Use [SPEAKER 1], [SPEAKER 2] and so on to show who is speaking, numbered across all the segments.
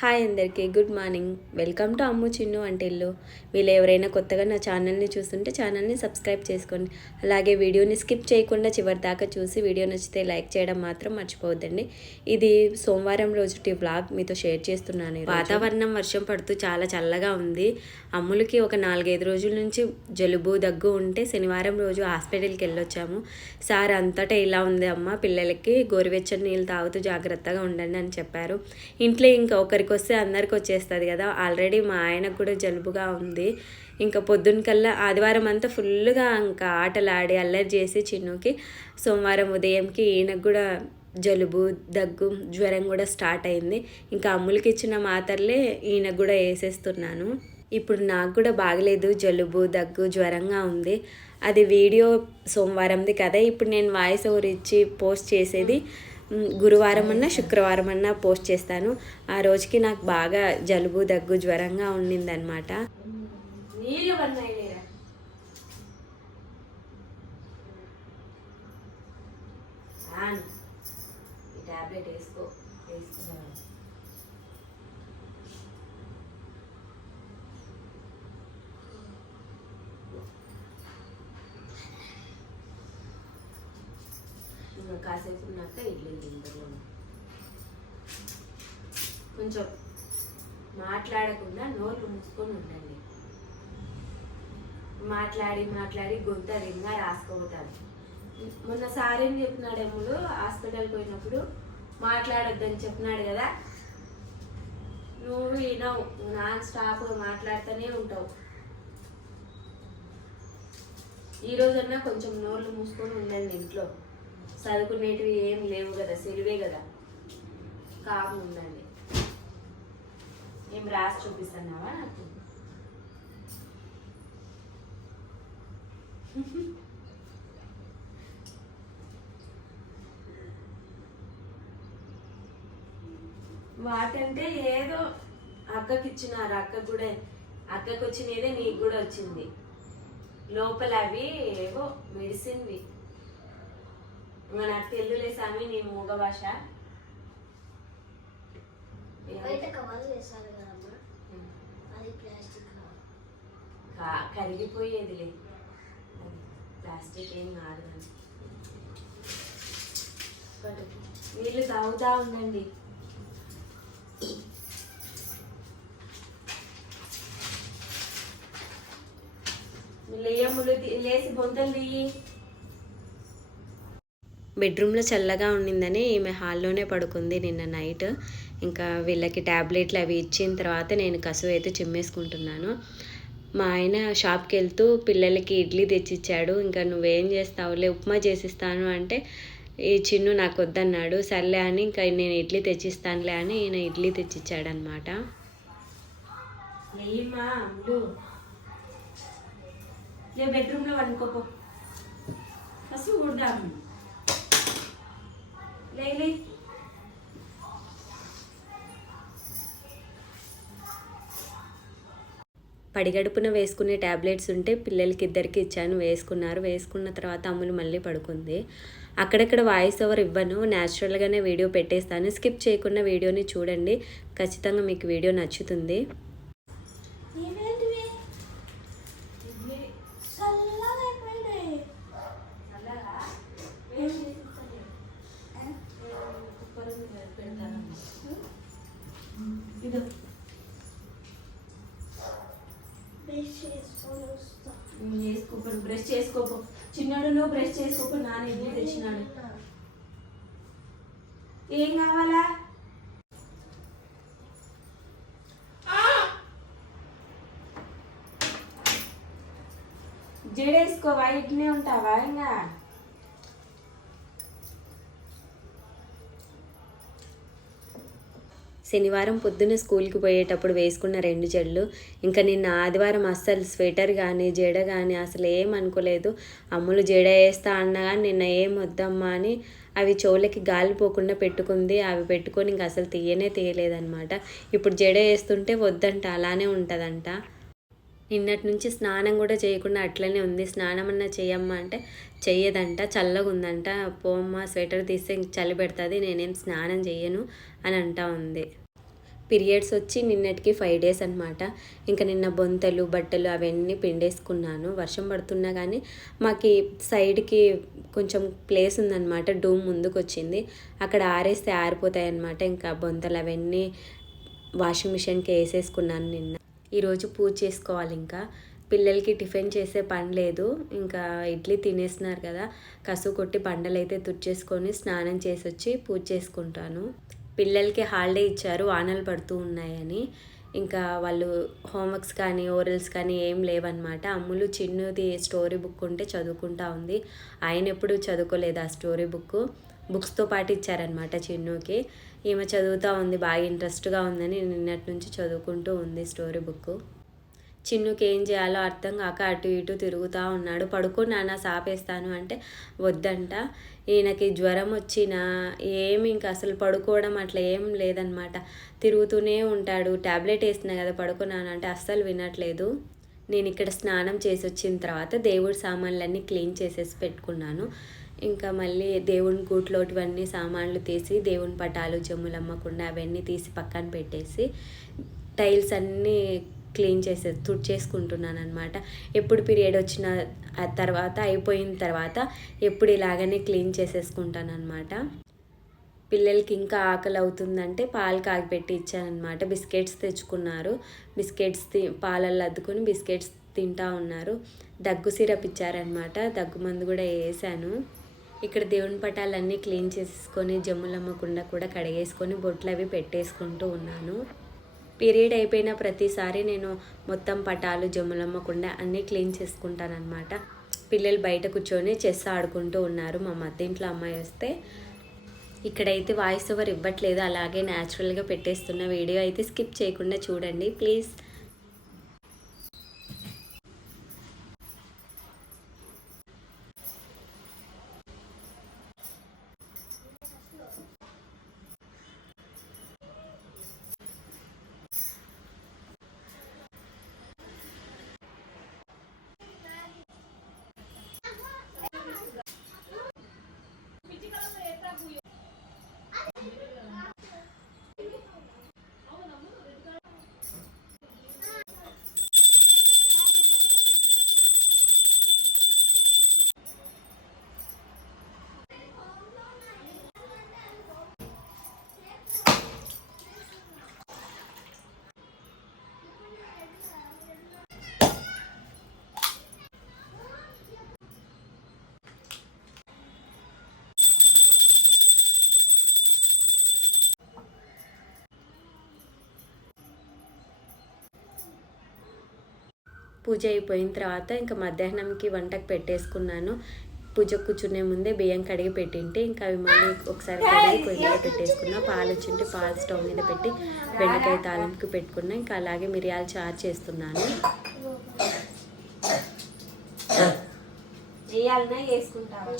[SPEAKER 1] Hi అందరికీ good morning. Welcome to Ammu Chinnu వంటిల్లు వీళ్ళు ఎవరైనా కొత్తగా నా ఛానల్ని చూస్తుంటే ఛానల్ని సబ్స్క్రైబ్ చేసుకోండి. అలాగే వీడియోని స్కిప్ చేయకుండా చివరి దాకా చూసి వీడియో నచ్చితే లైక్ చేయడం మాత్రం మర్చిపోవద్దండి. ఇది సోమవారం రోజుటి వ్లాగ్. మీతో షేర్ చేస్తున్నాను వాతావరణం వర్షం పడుతూ చాలా చల్లగా ఉంది. అమ్ములకి ఒక నాలుగైదు రోజుల నుంచి జలుబు దగ్గు ఉంటే శనివారం రోజు హాస్పిటల్కి వెళ్ళొచ్చాము. సార్ అంతటా ఇలా ఉంది అమ్మ పిల్లలకి గోరువెచ్చని నీళ్ళు తాగుతూ జాగ్రత్తగా ఉండండి అని చెప్పారు. ఇంట్లో ఇంకా ఒకరికి వస్తే అందరికి వచ్చేస్తుంది కదా. ఆల్రెడీ మా ఆయనకు కూడా జలుబుగా ఉంది. ఇంకా పొద్దున్న కల్లా ఆదివారం అంతా ఫుల్గా ఇంకా ఆటలు ఆడి అల్లరి చేసి చిన్నుకి సోమవారం ఉదయంకి ఈయనకు కూడా జలుబు దగ్గు జ్వరం కూడా స్టార్ట్ అయింది. ఇంకా అమ్ములకి ఇచ్చిన మాత్రలే ఈయనకు కూడా వేసేస్తున్నాను. ఇప్పుడు నాకు కూడా బాగలేదు జలుబు దగ్గు జ్వరంగా ఉంది. అది వీడియో సోమవారంది కదా. ఇప్పుడు నేను వాయిస్ ఓవర్ ఇచ్చి పోస్ట్ చేసేది గురువారం అన్నా శుక్రవారం అన్నా పోస్ట్ చేస్తాను. ఆ రోజుకి నాకు బాగా జలుబు దగ్గు జ్వరంగా ఉండిందనమాట టాబ్లెట్ వేసుకో వేసుకున్నాను ఇంకా కాసేపు ఉన్నాక ఇడ్లీ తింటారు కొంచెం మాట్లాడకుండా నోళ్ళు మూసుకొని ఉండండి. మాట్లాడి మాట్లాడి గొంత రింగా రాసుకోబోతారు. మొన్న సార్ ఏం చెప్పినాడు హాస్పిటల్కి పోయినప్పుడు మాట్లాడొద్దని చెప్పినాడు కదా. నువ్వు వినవు నాన్ స్టాప్ మాట్లాడుతూనే ఉంటావు. ఈ రోజన్నా కొంచెం నోళ్ళు మూసుకొని ఉండండి ఇంట్లో. చదువుకునేటివి ఏం లేవు కదా సెలివే కదా. కాము ఉందండి. ఏం రాసి చూపిస్తున్నావా నాకు? వాటంటే ఏదో అక్కకి ఇచ్చినారు అక్క కూడా. అక్కకి వచ్చినదే నీకు కూడా వచ్చింది. లోపల అవి ఏవో మెడిసిన్వి. నాకు తెలుగులే స్వామి నీ మూగ భాష? కరిగిపోయేదిలే. ప్లాస్టిక్ ఏం కాదు. నీళ్ళు తాగుతా ఉండండి. లేయములు లేసి బొంతలు తీయి. బెడ్రూమ్లో చల్లగా ఉండిందని ఈమె హాల్లోనే పడుకుంది నిన్న నైట్. ఇంకా వీళ్ళకి ట్యాబ్లెట్లు అవి ఇచ్చిన తర్వాత నేను కసువు అయితే చిమ్మేసుకుంటున్నాను. మా ఆయన షాప్కి వెళ్తూ పిల్లలకి ఇడ్లీ తెచ్చిచ్చాడు. ఇంకా నువ్వేం చేస్తావులే ఉప్మా చేసిస్తాను అంటే ఈ చిన్ను నాకు వద్దన్నాడు సర్లే అని ఇంకా నేను ఇడ్లీ తెచ్చిస్తానులే అని ఈయన ఇడ్లీ తెచ్చిచ్చాడనమాట. బెడ్రూమ్లో వండుకోపో ఊడదాము పడిగడుపున వేసుకునే ట్యాబ్లెట్స్ ఉంటే పిల్లలకి ఇద్దరికి ఇచ్చాను. వేసుకున్నారు. వేసుకున్న తర్వాత అమ్ములు మళ్ళీ పడుకుంది. అక్కడక్కడ వాయిస్ ఓవర్ ఇవ్వను. న్యాచురల్గానే వీడియో పెట్టేస్తాను. స్కిప్ చేయకుండా వీడియోని చూడండి. ఖచ్చితంగా మీకు వీడియో నచ్చుతుంది
[SPEAKER 2] ఇవేంటివి? చల్లగా అయిపోయినాయి. బ్రష్ చేసుకొని వస్తా.
[SPEAKER 1] చేసుకోపో బ్రష్ చేసుకోపో చిన్నాడు నువ్వు బ్రష్ చేసుకోపో నాన్న ఇడ్లీ తెచ్చినాడు. ఏం కావాలా? జడేసుకోవా ఇట్నే ఉంటావా ఇంకా? శనివారం పొద్దున్న స్కూల్కి పోయేటప్పుడు వేసుకున్న రెండు జడలు. ఇంకా నిన్న ఆదివారం అస్సలు స్వెటర్ కానీ జడ కానీ అసలు ఏం అనుకోలేదు. అమ్ములు జడ వేస్తా అన్నా కానీ నిన్న ఏం వద్దమ్మా అని అవి చెవులకి గాలి పోకుండా పెట్టుకుంది. అవి పెట్టుకొని ఇంక అసలు తీయనే తీయలేదన్నమాట. ఇప్పుడు జడ వేస్తుంటే వద్దంట అలానే ఉంటుందంట. నిన్నటి నుంచి స్నానం కూడా చేయకుండా అట్లనే ఉంది. స్నానం అన్నా చేయమ్మా అంటే చెయ్యదంట చల్లగా ఉందంట పోమ్మ స్వెటర్ తీస్తే చలి పెడుతుంది నేనేం స్నానం చేయను అని అంటా ఉంది. పీరియడ్స్ వచ్చి నిన్నటికి ఫైవ్ డేస్ అనమాట ఇంకా నిన్న బొంతలు బట్టలు అవన్నీ పిండేసుకున్నాను. వర్షం పడుతున్నా కానీ మాకు సైడ్కి కొంచెం ప్లేస్ ఉందన్నమాట. డూమ్ ముందుకు వచ్చింది అక్కడ ఆరేస్తే ఆరిపోతాయి అనమాట ఇంకా బొంతలు అవన్నీ వాషింగ్ మిషన్కి వేసేసుకున్నాను నిన్న. ఈరోజు పూజ చేసుకోవాలి ఇంకా. పిల్లలకి టిఫిన్ చేసే పని లేదు. ఇంకా ఇడ్లీ తినేస్తున్నారు కదా. కసు కొట్టి పండలు తుడిచేసుకొని స్నానం చేసి వచ్చి పూజ చేసుకుంటాను. పిల్లలకి హాలిడే ఇచ్చారు వానలు పడుతూ ఉన్నాయని. ఇంకా వాళ్ళు హోంవర్క్స్ కానీ ఓరల్స్ కానీ ఏం లేవన్నమాట. అమ్ములు చిన్నది స్టోరీ బుక్ ఉంటే చదువుకుంటా ఉంది. ఆయన ఎప్పుడు చదువుకోలేదు ఆ స్టోరీ బుక్ బుక్స్తో పాటు ఇచ్చారనమాట చిన్నుకి. ఈమె చదువుతూ ఉంది బాగా ఇంట్రెస్ట్గా ఉందని నిన్నటి నుంచి చదువుకుంటూ ఉంది స్టోరీ బుక్ చిన్నుకి ఏం చేయాలో అర్థం కాక అటు ఇటు తిరుగుతూ ఉన్నాడు. పడుకో నాన్న సాపేస్తాను అంటే వద్దంట. ఈయనకి జ్వరం వచ్చినా ఏమి ఇంకా అసలు పడుకోవడం అట్లా ఏం లేదనమాట. తిరుగుతూనే ఉంటాడు. ట్యాబ్లెట్ వేస్తున్నా కదా పడుకున్నాను అంటే అస్సలు వినట్లేదు. నేను ఇక్కడ స్నానం చేసి వచ్చిన తర్వాత దేవుడి సామాన్లన్నీ క్లీన్ చేసేసి పెట్టుకున్నాను. ఇంకా మళ్ళీ దేవుని గూట్లోటివన్నీ సామాన్లు తీసి దేవుని పటాలు జమ్ములమ్మకుండా అవన్నీ తీసి పక్కన పెట్టేసి టైల్స్ అన్నీ క్లీన్ చేసే తుడిచేసుకుంటున్నాను అనమాట ఎప్పుడు పీరియడ్ వచ్చిన ఆ తర్వాత అయిపోయిన తర్వాత ఎప్పుడు ఇలాగనే క్లీన్ చేసేసుకుంటాను అనమాట పిల్లలకి ఇంకా ఆకలి అవుతుందంటే పాలు కాగిపెట్టి ఇచ్చానమాట బిస్కెట్స్ తెచ్చుకున్నారు. బిస్కెట్స్ తి పాలల్లో అద్దుకొని బిస్కెట్స్ తింటా ఉన్నారు. దగ్గు సిరప్ ఇచ్చారనమాట దగ్గు మందు కూడా వేసాను. ఇక్కడ దేవుని పటాలన్నీ క్లీన్ చేసుకొని జమ్ములమ్మ కుండ కూడా కడిగేసుకొని బొట్లు అవి పెట్టేసుకుంటూ ఉన్నాను. పీరియడ్ అయిపోయిన ప్రతిసారి నేను మొత్తం పటాలు జమ్ములమ్మ కుండ అన్నీ క్లీన్ చేసుకుంటానమాట పిల్లలు బయట కూర్చొని చెస్ ఆడుకుంటూ ఉన్నారు. మా మధ్య ఇంట్లో అమ్మాయి వస్తే ఇక్కడైతే వాయిస్ ఓవర్ ఇవ్వట్లేదు. అలాగే న్యాచురల్గా పెట్టేస్తున్న వీడియో అయితే స్కిప్ చేయకుండా చూడండి. ప్లీజ్. పూజ అయిపోయిన తర్వాత ఇంకా మధ్యాహ్నంకి వంటకు పెట్టేసుకున్నాను. పూజ కూర్చునే ముందే బియ్యం కడిగి పెట్టింటే ఇంకా అవి మళ్ళీ ఒకసారి కడిగి పొయ్యి మీద పెట్టేసుకున్నా. పాలు వచ్చింటే పాలు స్టవ్ మీద పెట్టి బెండకాయ తాలింపుకి పెట్టుకున్నా. ఇంకా అలాగే మిరియాలు చారు చేస్తున్నాను.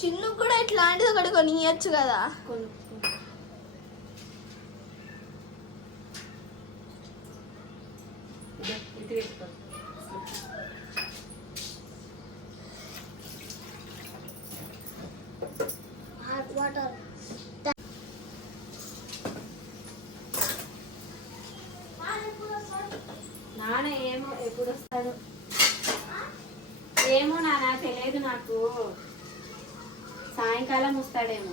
[SPEAKER 3] చిన్ను కూడా ఇట్లాంటిది ఒకటి కొనియచ్చు కదా.
[SPEAKER 2] వాటర్
[SPEAKER 1] నాన్న ఏమో ఎప్పుడు వస్తాడు? ఏమో నాన్న తెలియదు నాకు. సాయంకాలం వస్తాడేమో.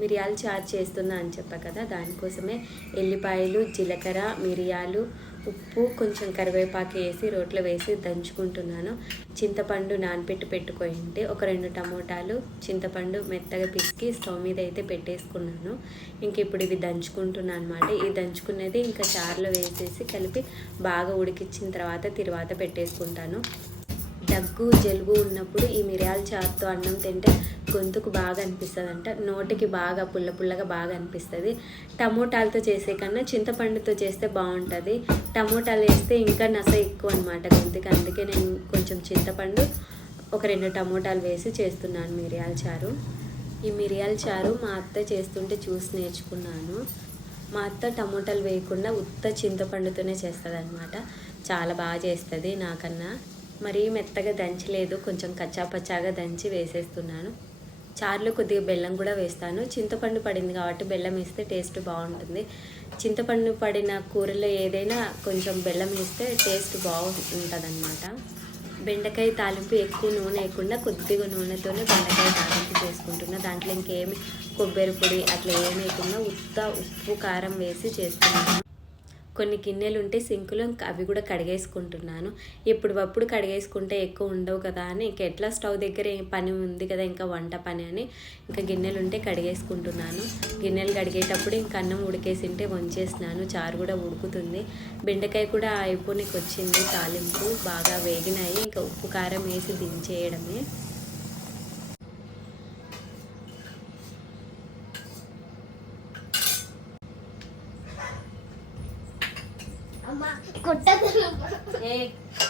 [SPEAKER 1] మిరియాలు చార్జ్ చేస్తున్నా అని చెప్పా కదా దానికోసమే ఎల్లిపాయలు జీలకర్ర మిరియాలు ఉప్పు కొంచెం కరివేపాకు వేసి రోట్లో వేసి దంచుకుంటున్నాను. చింతపండు నానబెట్టి పెట్టుకోండి ఒక రెండు టమోటాలు చింతపండు మెత్తగా పిసికి స్టవ్ మీద అయితే పెట్టేసుకున్నాను. ఇంక ఇప్పుడు ఇవి దంచుకుంటున్నాను అనమాట ఇది దంచుకునేది ఇంకా చారులో వేసేసి కలిపి బాగా ఉడికించిన తర్వాత తిరువాత పెట్టేసుకుంటాను. దగ్గు జలుబు ఉన్నప్పుడు ఈ మిరియాల చారుతో అన్నం తింటే గొంతుకు బాగా అనిపిస్తుంది అంట నోటికి బాగా పుల్ల పుల్లగా బాగా అనిపిస్తుంది. టమోటాలతో చేసే కన్నా చింతపండుతో చేస్తే బాగుంటుంది. టమోటాలు వేస్తే ఇంకా నస ఎక్కువ అనమాట గొంతుకి. అందుకే నేను కొంచెం చింతపండు ఒక రెండు టమోటాలు వేసి చేస్తున్నాను మిరియాల చారు. ఈ మిరియాల చారు మా అత్త చేస్తుంటే చూసి నేర్చుకున్నాను. మా అత్త టమోటాలు వేయకుండా ఉత్త చింతపండుతోనే చేస్తుంది అనమాట చాలా బాగా చేస్తుంది నాకన్నా. మరీ మెత్తగా దంచలేదు కొంచెం కచ్చాపచ్చాగా దంచి వేసేస్తున్నాను. చారులో కొద్దిగా బెల్లం కూడా వేస్తాను. చింతపండు పడింది కాబట్టి బెల్లం వేస్తే టేస్ట్ బాగుంటుంది. చింతపండు పడిన కూరలో ఏదైనా కొంచెం బెల్లం వేస్తే టేస్ట్ బాగుంటుంది అనమాట బెండకాయ తాలింపు ఎక్కువ నూనె వేయకుండా కొద్దిగా నూనెతోనే బెండకాయ తాలింపు చేసుకుంటున్నా. దాంట్లో ఇంకేమి కొబ్బరి పొడి అట్లా ఏమి వేయకుండా ఉత్త ఉప్పు కారం వేసి చేస్తున్నాను. కొన్ని గిన్నెలు ఉంటే సింకులో ఇంకా అవి కూడా కడిగేసుకుంటున్నాను. ఎప్పుడప్పుడు కడిగేసుకుంటే ఎక్కువ ఉండవు కదా అని ఇంక ఎట్లా స్టవ్ దగ్గర పని ఉంది కదా ఇంకా వంట పని అని ఇంకా గిన్నెలు ఉంటే కడిగేసుకుంటున్నాను. గిన్నెలు కడిగేటప్పుడు ఇంకా అన్నం ఉడికేసింటే వంచేసినాను. చారు కూడా ఉడుకుతుంది. బెండకాయ కూడా అయిపోనికి వచ్చింది తాలింపు బాగా వేగినాయి. ఇంకా ఉప్పు కారం వేసి దించేయడమే
[SPEAKER 2] అమ్మ కొట్టదు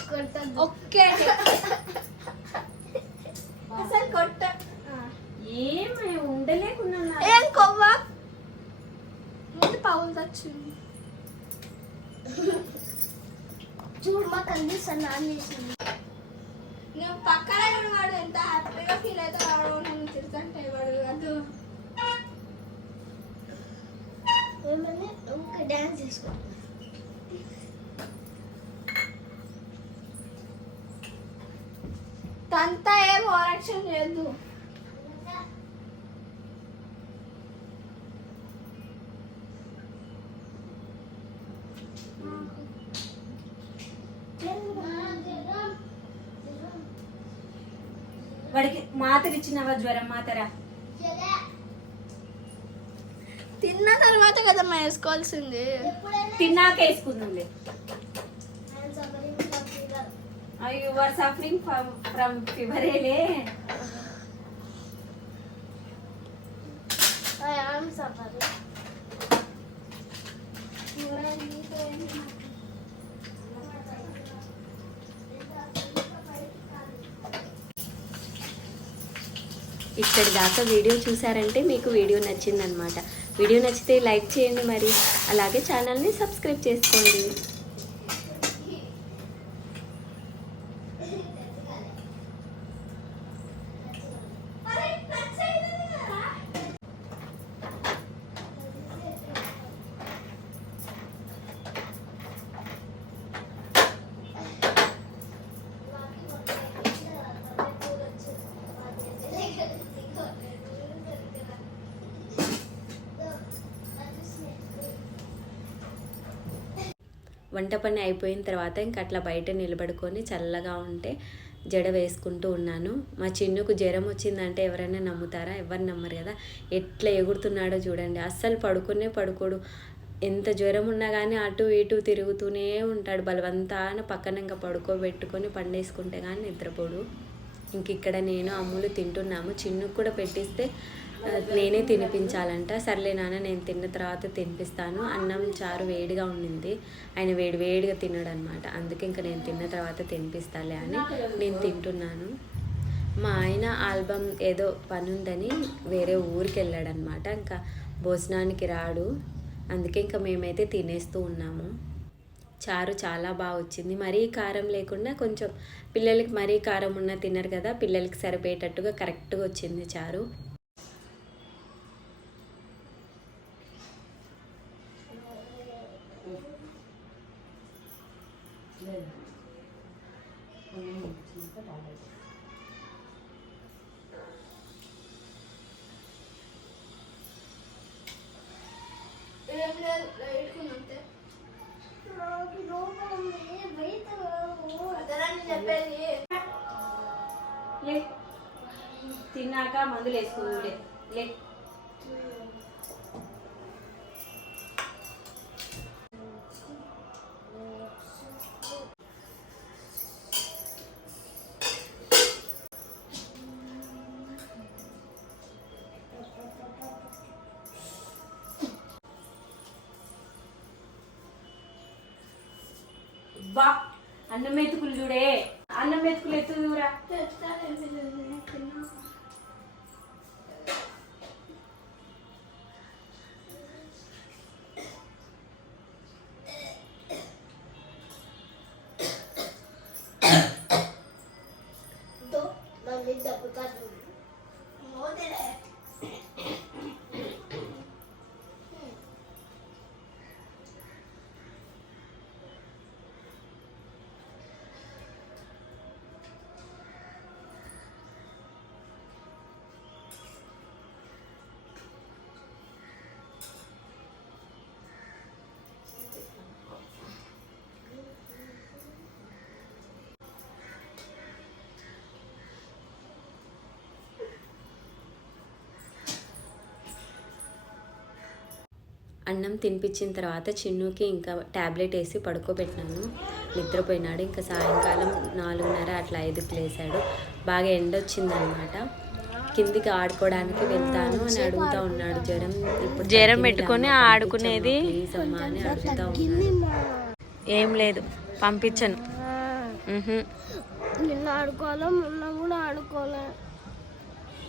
[SPEAKER 2] కొట్టదు
[SPEAKER 3] ఓకే అసలు కొట్ట
[SPEAKER 1] ఏమి ఉండలేకున్నా
[SPEAKER 3] ఏం కొవ్వ ముందు పౌలు తెచ్చింది
[SPEAKER 2] చూడు మా కంది సన్నాన్ని చేసింది
[SPEAKER 3] పక్కన ఉన్న వాడు? ఎంత హ్యాపీగా ఫీల్ అవుతాడు నన్ను తిరుగుతుంటే వాడు అది
[SPEAKER 2] ఏమని ఒక డ్యాన్స్ చేసుకుంటున్నా
[SPEAKER 3] తంతా ఏం ఓరక్షన్ చేయొద్దు.
[SPEAKER 1] వాడికి మాతర ఇచ్చినవా జ్వరం మాతర?
[SPEAKER 3] తిన్న తర్వాత కదా మనం వేసుకోవాల్సింది.
[SPEAKER 1] తిన్నాక వేసుకుందాంలే. యు ఆర్ సఫరింగ్ ఫ్రమ్ ఫీవరేలే
[SPEAKER 2] సఫర్
[SPEAKER 1] ఇక్కడి దాకా వీడియో చూసారంటే మీకు వీడియో నచ్చిందనమాట వీడియో నచ్చితే లైక్ చేయండి మరి. అలాగే ఛానల్ని సబ్స్క్రైబ్ చేసుకోండి. వంట పని అయిపోయిన తర్వాత ఇంక అట్లా బయట నిలబడుకొని చల్లగా ఉంటే జడ వేసుకుంటూ ఉన్నాను. మా చిన్నుకు జ్వరం వచ్చిందంటే ఎవరైనా నమ్ముతారా? ఎవరు నమ్మరు కదా. ఎట్లా ఎగురుతున్నాడో చూడండి. అస్సలు పడుకునే పడుకోడు. ఎంత జ్వరం ఉన్నా కానీ అటు ఇటు తిరుగుతూనే ఉంటాడు. బలవంతాన పక్కన ఇంకా పడుకోబెట్టుకొని పండేసుకుంటే కానీ నిద్రపోడు. ఇంక ఇక్కడ నేను అమ్ములు తింటున్నాము. చిన్నుకు కూడా పెట్టిస్తే నేనే తినిపించాలంట. సర్లే నాన్న నేను తిన్న తర్వాత తినిపిస్తాను. అన్నం చారు వేడిగా ఉండింది. ఆయన వేడి వేడిగా తిన్నాడు అనమాట అందుకే ఇంకా నేను తిన్న తర్వాత తినిపిస్తాలే అని నేను తింటున్నాను. మా ఆయన ఆల్బమ్ ఏదో పని ఉందని వేరే ఊరికి వెళ్ళాడనమాట ఇంకా భోజనానికి రాడు. అందుకే ఇంకా మేమైతే తినేస్తూ ఉన్నాము. చారు చాలా బాగా వచ్చింది. మరీ కారం లేకుండా కొంచెం పిల్లలకి మరీ కారం ఉన్న తిన్నారు కదా పిల్లలకి సరిపోయేటట్టుగా కరెక్ట్గా వచ్చింది చారు
[SPEAKER 3] ఏం లేదు లైట్ అంతే
[SPEAKER 2] లోపల ఉంది బయట
[SPEAKER 3] అదరా నేను చెప్పేది
[SPEAKER 1] లే తిన్నాక మందులు వేసుకుంది లే. అబ్బా అన్నం మెతుకులు చూడే. అన్నం మెతుకులు ఎత్తు చూరా
[SPEAKER 3] Gracias.
[SPEAKER 1] అన్నం తినిపించిన తర్వాత చిన్నుకి ఇంకా ట్యాబ్లెట్ వేసి పడుకోబెట్టినాను. నిద్రపోయినాడు. ఇంకా సాయంకాలం నాలుగున్నర అట్లా ఐదుకి లేసాడు. బాగా ఎండ వచ్చిందనమాట కిందికి ఆడుకోవడానికి వెళ్తాను అని అడుగుతా ఉన్నాడు. జ్వరం ఇప్పుడు
[SPEAKER 4] జ్వరం పెట్టుకొని ఆడుకునేది.
[SPEAKER 1] పంపించమ్మా, ప్లీజ్ అమ్మా అని అడుగుతా ఉన్నాడు.
[SPEAKER 4] ఏం లేదు. పంపించను.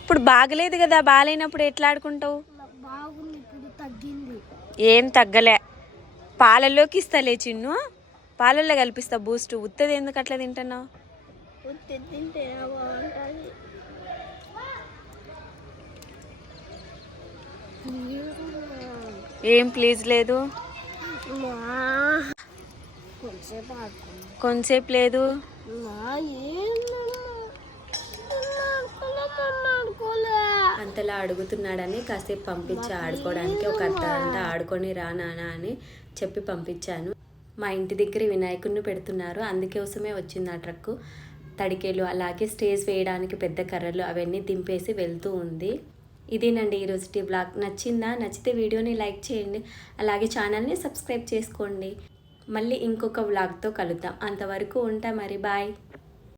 [SPEAKER 4] ఇప్పుడు బాగలేదు కదా. బాగాలేనప్పుడు ఎట్లా ఆడుకుంటావు?
[SPEAKER 2] బాగుంది. ఇప్పుడు తగ్గింది.
[SPEAKER 4] ఏం తగ్గలే. పాలల్లోకి ఇస్తలే చిన్ను. పాలల్లో కల్పిస్తా బూస్ట్ ఉత్తది ఎందుకు అట్లా తింటున్నావు? ఏం ప్లీజ్ లేదు?
[SPEAKER 2] కొంచెంసేపు
[SPEAKER 4] లేదు
[SPEAKER 2] నా ఏం ఆడుకోలే
[SPEAKER 1] అంతలా అడుగుతున్నాడని కాసేపు పంపించి ఆడుకోవడానికి ఒక అత్త అంతా ఆడుకొని రా నానా అని చెప్పి పంపించాను. మా ఇంటి దగ్గర వినాయకుడిని పెడుతున్నారు. అందుకోసమే వచ్చింది ఆ ట్రక్కు. తడికెలు అలాగే స్టేజ్ వేయడానికి పెద్ద కర్రలు అవన్నీ దింపేసి వెళ్తూ ఉంది. ఇదేనండి ఈరోజు బ్లాగ్. నచ్చిందా? నచ్చితే వీడియోని లైక్ చేయండి. అలాగే ఛానల్ని సబ్స్క్రైబ్ చేసుకోండి. మళ్ళీ ఇంకొక వ్లాగ్తో కలుద్దాం. అంతవరకు ఉంటా మరి. బాయ్.